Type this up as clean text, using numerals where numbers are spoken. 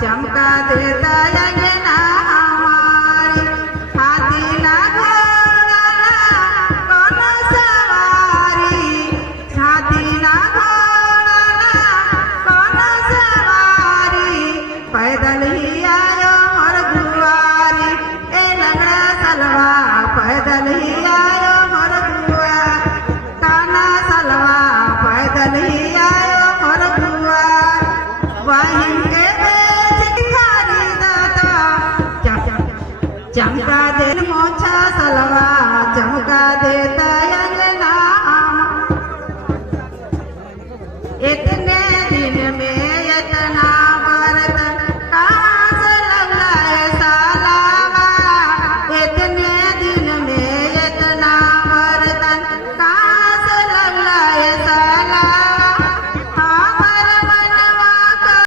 चमका देता अंगना हमारी हाथी ना घोड़ा कौन सवारी हाथी ना घोड़ा कौन सवारी पैदल ही आयो मोर गुआरी ए लंगड़ा सलवा पैदल ही आयो मोर गुआ काना सलवा पैदल ही आयो मोर गुआ वहीं के बेच खरीदता चमका दे